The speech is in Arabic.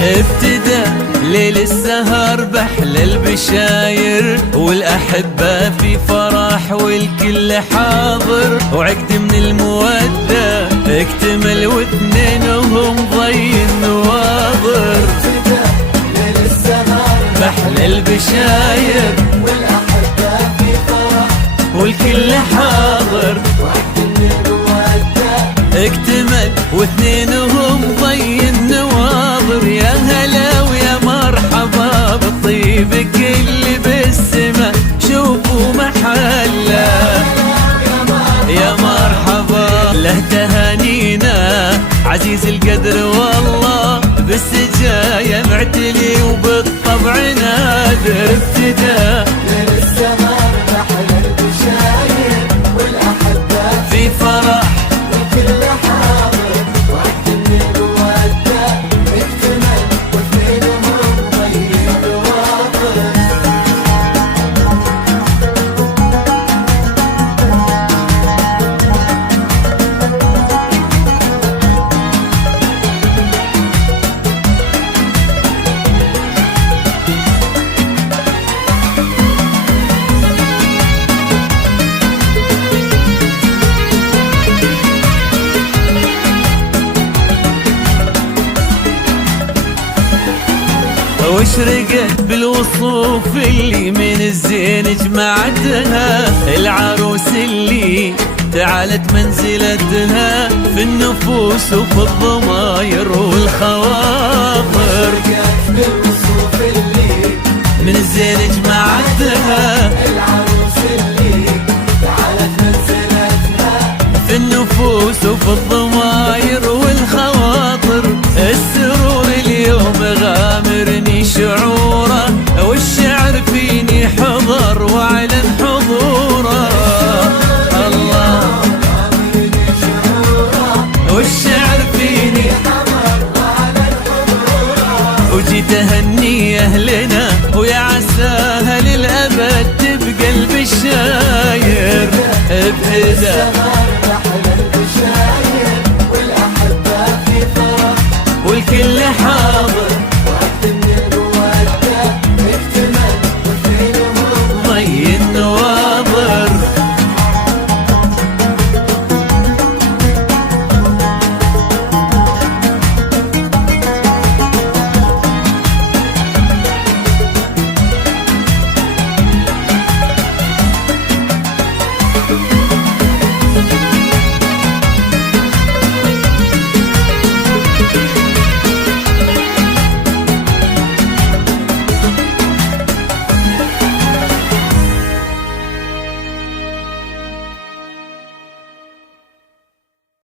ابتدى ليل السهر بحلى البشاير، والأحبة في فرح والكل حاضر، وعقد من المودة اكتمل واثنينهم ضي النواظر. ابتدى ليل السهر بحلى البشاير والأحبة في فرح والكل حاضر، وعقد من المودة اكتمل واثنينهم ضي النواظر. يا هلا ويا مرحبا بالطيب كل بالسما شوفوا محله. يا مرحبا له تهانينا عزيز القدر والله، بالسجايا معتلي وبالطبع نادر. ابتدى ليل السهر بحلى البشاير والأحبة في فرح والكل حاضر، وعقد من المودة اكتمل واثنينهم ضي النواظر. واشرقت بالوصوف اللي من الزين جمعتها، العروس اللي تعالت منزلتها في النفوس وفي الضماير والخواطر. بالوصوف اللي من الزين جمعتها العروس اللي تعالت منزلتها في النفوس وفي الضماير والخواطر. السرور اليوم غالي